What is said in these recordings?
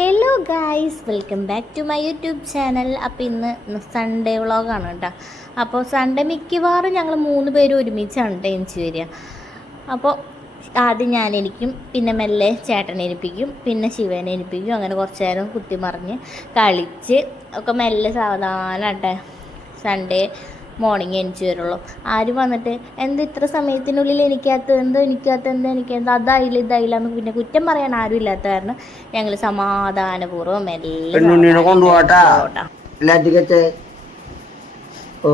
Hello guys welcome back to my YouTube channel അപ്പോൾ ഇന്ന് Sunday വ്ളോഗാണ് കേട്ടോ. അപ്പോൾ സൺഡേ മിക്കവാറും ഞങ്ങൾ മൂന്ന് പേരും ഒരുമിച്ചാണ് എനിച്ച് വരിക. അപ്പോൾ ആദ്യം ഞാൻ എനിക്കും പിന്നെ മെല്ലെ ചേട്ടനെ എണിപ്പിക്കും പിന്നെ ശിവനെ എണിപ്പിക്കും അങ്ങനെ കുറച്ച് നേരം കുത്തി മറിഞ്ഞ് കളിച്ച് ഒക്കെ മെല്ലെ സാവധാനട്ടെ സൺഡേ മോർണിംഗ് എനിച്ച് വരുള്ളൂ. ആരും വന്നിട്ട് എന്ത് ഇത്ര സമയത്തിനുള്ളിൽ എനിക്കകത്ത്? എന്തോ എനിക്കകത്ത്? എന്തോ എനിക്കകത്ത് അതായില്ല ഇതായില്ല എന്ന് പിന്നെ കുറ്റം പറയാൻ ആരും ഇല്ലാത്ത കാരണം ഞങ്ങൾ സമാധാനപൂർവം എല്ലാം കൊണ്ടുപോട്ടാ ഓ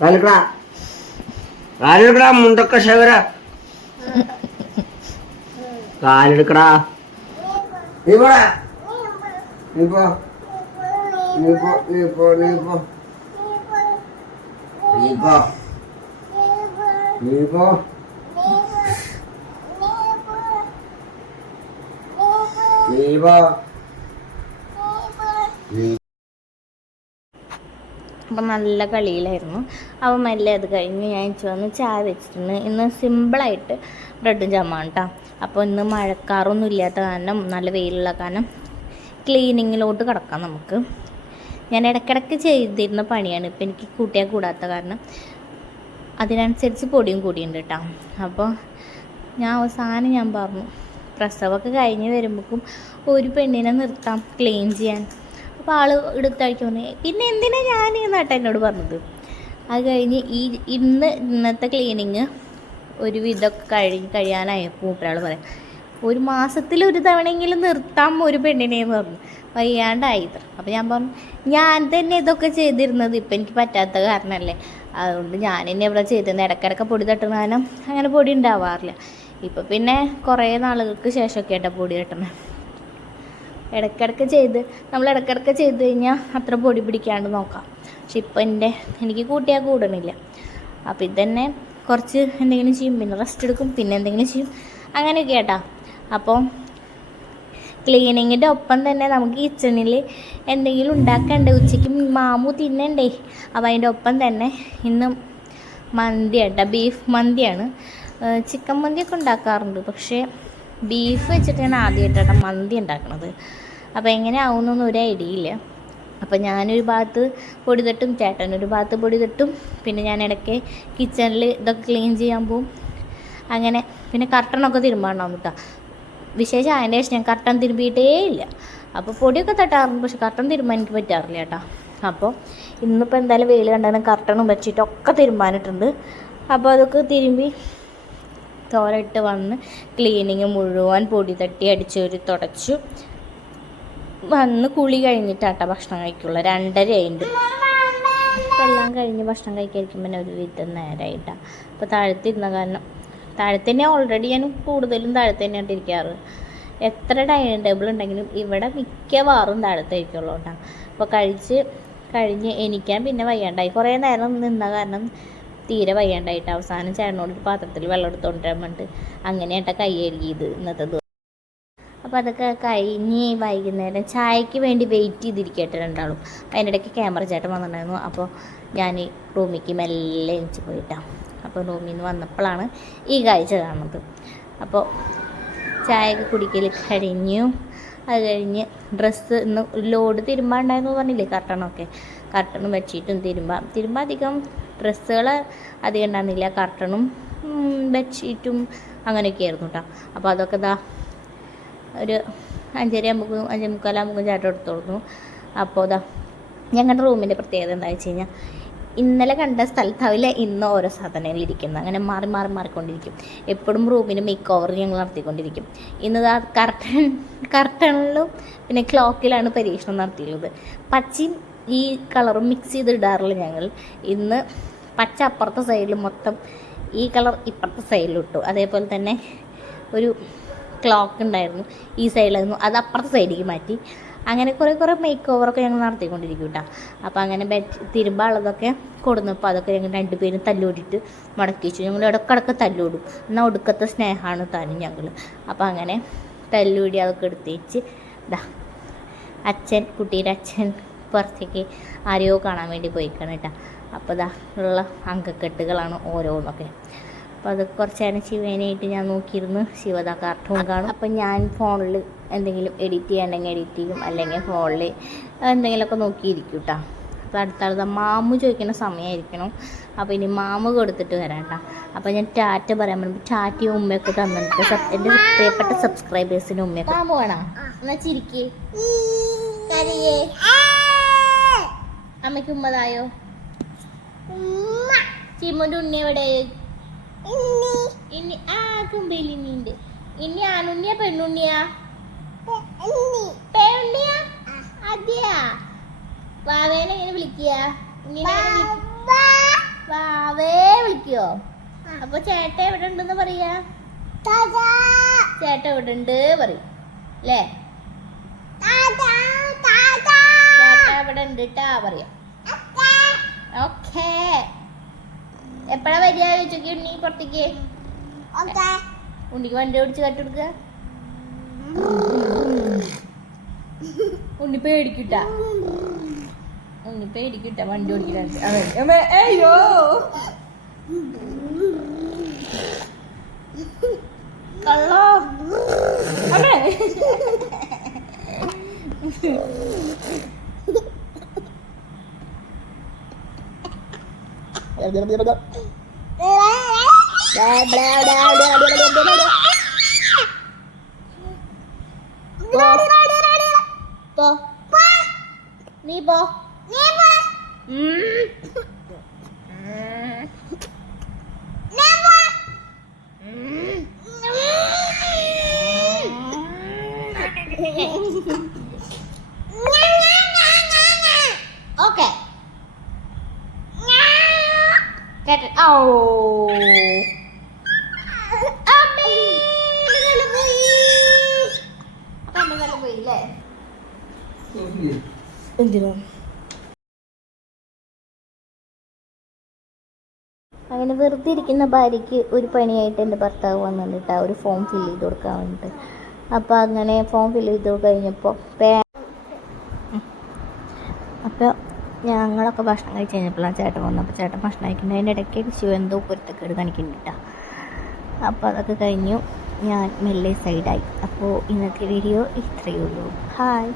കാലെടുക്കടാ മുണ്ടൊക്കെ ശവര കാലെടുക്കടാ. നീ പോടാ. നീ പോ. നീ പോ നീ പോ നീ പോ. പോ നീ പോ അപ്പം നല്ല കളിയിലായിരുന്നു. അപ്പം മെല്ലെ അത് കഴിഞ്ഞ് ഞാൻ ചുവന്ന് ചായ വെച്ചിട്ടുണ്ട്. ഇന്ന് സിമ്പിളായിട്ട് ബ്രെഡും ജമാണ് കേട്ടോ അപ്പോൾ ഇന്ന് മഴക്കാറൊന്നും ഇല്ലാത്ത കാരണം നല്ല വെയിലുള്ള കാരണം ക്ലീനിങ്ങിലോട്ട് കിടക്കാം നമുക്ക്. ഞാൻ ഇടയ്ക്കിടയ്ക്ക് ചെയ്തിരുന്ന പണിയാണ്. ഇപ്പം എനിക്ക് കൂട്ടിയാൽ കൂടാത്ത കാരണം. അതിനനുസരിച്ച് പൊടിയും കൂടിയുണ്ട് കേട്ടോ അപ്പോൾ ഞാൻ അവസാനം ഞാൻ പറഞ്ഞു പ്രസവമൊക്കെ കഴിഞ്ഞ് വരുമ്പോഴേക്കും ഒരു പെണ്ണിനെ നിർത്താം ക്ലീൻ ചെയ്യാൻ. അപ്പോൾ ആൾ എടുത്തഴിക്കുന്നു പിന്നെ എന്തിനാ ഞാൻ എന്നാട്ടോ എന്നോട് പറഞ്ഞത്? അത് കഴിഞ്ഞ് ഈ ഇന്ന് ഇന്നത്തെ ക്ലീനിങ് ഒരു വിധമൊക്കെ കഴിഞ്ഞ് കഴിയാനായപ്പോൾ മൂപ്പരാൾ പറയാം ഒരു മാസത്തിൽ ഒരു തവണയെങ്കിലും നിർത്താം ഒരു പെണ്ണിനെ എന്ന് പറഞ്ഞു. വയ്യാണ്ടായത്. അപ്പോൾ ഞാൻ പറഞ്ഞു ഞാൻ തന്നെ ഇതൊക്കെ ചെയ്തിരുന്നത് ഇപ്പം എനിക്ക് പറ്റാത്ത കാരണമല്ലേ അതുകൊണ്ട് ഞാൻ തന്നെ ഇവിടെ ചെയ്തിരുന്നത് ഇടയ്ക്കിടയ്ക്ക് പൊടി തട്ടുന്ന അങ്ങനെ പൊടി ഉണ്ടാവാറില്ല. ഇപ്പം പിന്നെ കുറേ നാളുകൾക്ക് ശേഷമൊക്കെ ആയിട്ടാണ് പൊടി തട്ടുന്നത് ഇടയ്ക്കിടയ്ക്ക് ചെയ്ത് നമ്മൾ ഇടയ്ക്കിടയ്ക്ക് ചെയ്ത് കഴിഞ്ഞാൽ അത്ര പൊടി പിടിക്കാണ്ട് നോക്കാം. പക്ഷെ ഇപ്പം എന്റെ എനിക്ക് കൂട്ടിയാൽ കൂടണില്ല. അപ്പം ഇതന്നെ കുറച്ച് എന്തെങ്കിലും ചെയ്യും. പിന്നെ റെസ്റ്റ് എടുക്കും പിന്നെ എന്തെങ്കിലും ചെയ്യും. അങ്ങനെയൊക്കെ കേട്ടാ അപ്പോൾ ക്ലീനിങ്ങിന്റെ ഒപ്പം തന്നെ നമുക്ക് കിച്ചണിൽ എന്തെങ്കിലും ഉണ്ടാക്കണ്ടേ ഉച്ചയ്ക്ക് മാമു തിന്നണ്ടേ. അപ്പോൾ അതിന്റെ ഒപ്പം തന്നെ ഇന്ന് മന്തി കേട്ടോ ബീഫ് മന്തിയാണ്. ചിക്കൻ മന്തിയൊക്കെ ഉണ്ടാക്കാറുണ്ട്. പക്ഷേ ബീഫ് വെച്ചിട്ട് ഞാൻ ആദ്യമായിട്ടാണ് മന്തി ഉണ്ടാക്കുന്നത് അപ്പോൾ എങ്ങനെ ആവുമെന്നൊന്നും ഒരു ഐഡിയ ഇല്ല. അപ്പോൾ ഞാനൊരു ഭാഗത്ത് പൊടി തട്ടും ചേട്ടൻ ഒരു ഭാഗത്ത് പൊടി തട്ടും. പിന്നെ ഞാൻ ഇടയ്ക്ക് കിച്ചണിൽ ഇതൊക്കെ ക്ലീൻ ചെയ്യാൻ പോവും. അങ്ങനെ പിന്നെ കർട്ടണൊക്കെ തിരുമ്പാണ്ടാവും കേട്ടോ വിശേഷം അതിന്റെ ശേഷം ഞാൻ കട്ടൻ തിരുമ്പിയിട്ടേ ഇല്ല. അപ്പോൾ പൊടിയൊക്കെ തട്ടാറുണ്ട് പക്ഷെ കട്ടൻ തിരുമ്പാൻ എനിക്ക് പറ്റാറില്ല കേട്ടോ. അപ്പോൾ ഇന്നിപ്പോൾ എന്തായാലും വെയിൽ കണ്ടാലും കർട്ടണും വെച്ചിട്ടൊക്കെ തിരുമ്പാനിട്ടുണ്ട്. അപ്പോൾ അതൊക്കെ തിരുമ്പി തോരയിട്ട് വന്ന് ക്ലീനിങ് മുഴുവൻ പൊടി തട്ടി അടിച്ചൊരു തുടച്ചു. വന്ന് കുളി കഴിഞ്ഞിട്ടാട്ടോ ഭക്ഷണം കഴിക്കുള്ളൂ രണ്ടര ഇപ്പം എല്ലാം കഴിഞ്ഞ് ഭക്ഷണം കഴിക്കാതിരിക്കുമ്പോൾ പിന്നെ ഒരു വിധം നേരമായിട്ടാണ് അപ്പോൾ താഴത്തിരുന്ന കാരണം താഴത്ത് തന്നെ ഓൾറെഡി ഞാൻ കൂടുതലും താഴത്ത് തന്നെയാണ് ഇരിക്കാറ്. എത്ര ഡൈനിങ് ടേബിൾ ഉണ്ടെങ്കിലും ഇവിടെ മിക്കവാറും താഴത്തായിരിക്കുള്ളൂ കേട്ടോ. അപ്പോൾ കഴിച്ച് കഴിഞ്ഞ് എനിക്കാൻ പിന്നെ വയ്യാണ്ടായി. കുറേ നേരം നിന്ന കാരണം തീരെ വയ്യാണ്ടായിട്ട് അവസാനം ചേട്ടനോട് ഒരു പാത്രത്തിൽ വെള്ളം എടുത്തോണ്ടിരാൻ വേണ്ടിട്ട് അങ്ങനെയാട്ട കൈ കഴുകിയത് ഇന്നത്തെ ദിവസം. അപ്പോൾ അതൊക്കെ കഴിഞ്ഞ് വൈകുന്നേരം ചായക്ക് വേണ്ടി വെയിറ്റ് ചെയ്തിരിക്കട്ടെ രണ്ടാളും. അതിനിടയ്ക്ക് ക്യാമറ ചേട്ടൻ വന്നിട്ടുണ്ടായിരുന്നു. അപ്പോൾ ഞാൻ റൂമിലേക്ക് മെല്ലെ എണിച്ച് പോയിട്ടാണ് റൂമിൽ നിന്ന് വന്നപ്പോഴാണ് ഈ കാഴ്ച കാണുന്നത്. അപ്പോൾ ചായയൊക്കെ കുടിക്കൽ കഴിഞ്ഞു. അത് കഴിഞ്ഞ് ഡ്രസ്സ് ഇന്ന് ലോഡ് തിരുമ്പാണ്ടായിരുന്നു പറഞ്ഞില്ലേ കർട്ടണൊക്കെ കർട്ടണും വെച്ചിട്ടും തിരുമ്പാം. തിരുമ്പാൻ അധികം ഡ്രസ്സുകൾ അധികം ഉണ്ടായിരുന്നില്ല. കർട്ടണും ബെഡ്ഷീറ്റും അങ്ങനെയൊക്കെ ആയിരുന്നു കേട്ടോ. അപ്പോൾ അതൊക്കെ ഇതാ ഒരു അഞ്ചര ആകുമ്പോൾ അഞ്ചേ മുക്കാലാകുമ്പോൾ ചേട്ടൻ എടുത്തു കൊടുക്കുന്നു അപ്പോൾ ഇതാ ഞങ്ങളുടെ റൂമിന്റെ പ്രത്യേകത എന്താ വെച്ച് കഴിഞ്ഞാൽ ഇന്നലെ കണ്ട സ്ഥലത്താവില്ല ഇന്ന് ഓരോ സാധനങ്ങൾ ഇരിക്കുന്നത്. അങ്ങനെ മാറി മാറി മാറിക്കൊണ്ടിരിക്കും. എപ്പോഴും റൂമിന് മേക്ക് ഓവർ ഞങ്ങൾ നടത്തിക്കൊണ്ടിരിക്കും. ഇന്ന് കർട്ടൺ കർട്ടണിലും പിന്നെ ക്ലോക്കിലാണ് പരീക്ഷണം നടത്തിയുള്ളത് പച്ചയും ഈ കളറും മിക്സ് ചെയ്ത് ഇടാറില്ല ഞങ്ങൾ. ഇന്ന് പച്ച അപ്പുറത്തെ സൈഡിൽ മൊത്തം ഈ കളർ ഇപ്പുറത്തെ സൈഡിൽ ഇട്ടു. അതേപോലെ തന്നെ ഒരു ക്ലോക്ക് ഉണ്ടായിരുന്നു. ഈ സൈഡിലായിരുന്നു അത് അപ്പുറത്തെ സൈഡിലേക്ക് മാറ്റി. അങ്ങനെ കുറേ കുറേ മേക്ക് ഓവറൊക്കെ ഞങ്ങൾ നടത്തിക്കൊണ്ടിരിക്കും കേട്ടോ അപ്പോൾ അങ്ങനെ ബെഡ് കൊടുന്നു കൊടുന്നപ്പോൾ അതൊക്കെ ഞങ്ങൾ രണ്ടുപേരും തല്ലോടിയിട്ട് മടക്കി വെച്ചു. ഞങ്ങൾ ഇടക്കിടക്ക് തല്ലോടും എന്നാൽ ഒടുക്കത്തെ സ്നേഹമാണ് താനും ഞങ്ങൾ അപ്പോൾ അങ്ങനെ തല്ലൂടി അതൊക്കെ എടുത്ത് വെച്ച് ഇതാ അച്ഛൻ കുട്ടിയുടെ അച്ഛൻ പുറത്തേക്ക് ആരെയോ കാണാൻ വേണ്ടി പോയിക്കാണ് കേട്ടോ. അപ്പോൾ ഇതാ ഉള്ള അങ്കക്കെട്ടുകളാണ് ഓരോന്നൊക്കെ. അപ്പോൾ അത് കുറച്ച് നേരം ശിവേനായിട്ട് ഞാൻ നോക്കിയിരുന്നു. ശിവത കാർട്ടൂൺ കാണും. അപ്പം ഞാൻ ഫോണിൽ എന്തെങ്കിലും എഡിറ്റ് ചെയ്യാണ്ടെങ്കിൽ എഡിറ്റ് ചെയ്യും. അല്ലെങ്കിൽ ഫോണിൽ എന്തെങ്കിലുമൊക്കെ നോക്കിയിരിക്കും കേട്ടോ അപ്പോൾ അടുത്ത മാമു ചോദിക്കുന്ന സമയമായിരിക്കണം അപ്പോൾ ഇനി മാമു കൊടുത്തിട്ട് വരാം കേട്ടോ അപ്പോൾ ഞാൻ ടാറ്റ പറയാൻ പറ്റും ടാറ്റയും ഉമ്മയൊക്കെ തന്നിട്ട് സബ്- എന്റെ പ്രിയപ്പെട്ട സബ്സ്ക്രൈബേഴ്സിന് ഉമ്മയൊക്കെ. മാമു വേണോ? എന്നാ ചിരിക്കേ. കരിയേ. അമ്മയ്ക്ക് ഉമ്മതായോ? ചിമ്മുന്റെ ഉണ്ണി എവിടെ ഇനി ആ കുമ്പയിൽ ഉണ്ട് ഇനി ആണുണ്ണിയ പെണ്ണുണ്ണിയാ? പെണ്ണുണ്ണിയാ? അതെയാ വാവേനെ എങ്ങനെ വിളിക്കുക വാവേ. വിളിക്കോ? അപ്പൊ ചേട്ട എവിടെ ഉണ്ടെന്ന് പറയാ? ചേട്ട എവിടെ ഉണ്ട് പറയും. അല്ലേ ചേട്ട എവിടെ ഉണ്ട് ട്ടാ പറയാം. ഓക്കേ. എപ്പോഴാ വരിക ചോദിച്ചോക്കി ഉണ്ണി പുറത്തേക്ക്? ഉണ്ണിക്ക് വണ്ടി ഓടിച്ച് കട്ടെടുക്കുക ഉണ്ണി പേടിക്കിട്ട ഉണ്ണി പേടിക്കിട്ട വണ്ടി ഓടിക്കാൻ അതെ അമ്മേ, അയ്യോ കള്ളോ അമ്മേ പോ നീ പോ ഉം. ഓക്കെ കേട്ടോ ഓ അമ്മേ ഇന്നലെ പോയി അപ്പൊ അമ്മ ഇന്നലെ പോയില്ലേ എന്തിനാ? അങ്ങനെ വെറുതെ ഇരിക്കുന്ന ഭാര്യയ്ക്ക് ഒരു പണിയായിട്ട് എന്റെ ഭർത്താവ് വന്നിട്ട് ഒരു ഫോം ഫില്ല് ചെയ്ത് കൊടുക്കാൻ വേണ്ടിയിട്ട്. അപ്പോൾ അങ്ങനെ ഫോം ഫില്ല് ചെയ്ത് കഴിഞ്ഞപ്പോൾ അപ്പോൾ ഞങ്ങളൊക്കെ ഭക്ഷണം കഴിച്ച് കഴിഞ്ഞപ്പോഴാണ് ചേട്ടൻ വന്നപ്പോൾ ചേട്ടൻ ഭക്ഷണം കഴിക്കുന്നതിന്റെ ഇടയ്ക്ക് ശിവ എന്തോ പൊരുത്തക്കേട് കാണിക്കുന്നുണ്ട് അപ്പോൾ അതൊക്കെ കഴിഞ്ഞു ഞാൻ മെല്ലെ സൈഡായി അപ്പോൾ ഇന്നത്തെ വീഡിയോ ഇത്രയേ ഉള്ളൂ. ഹായ്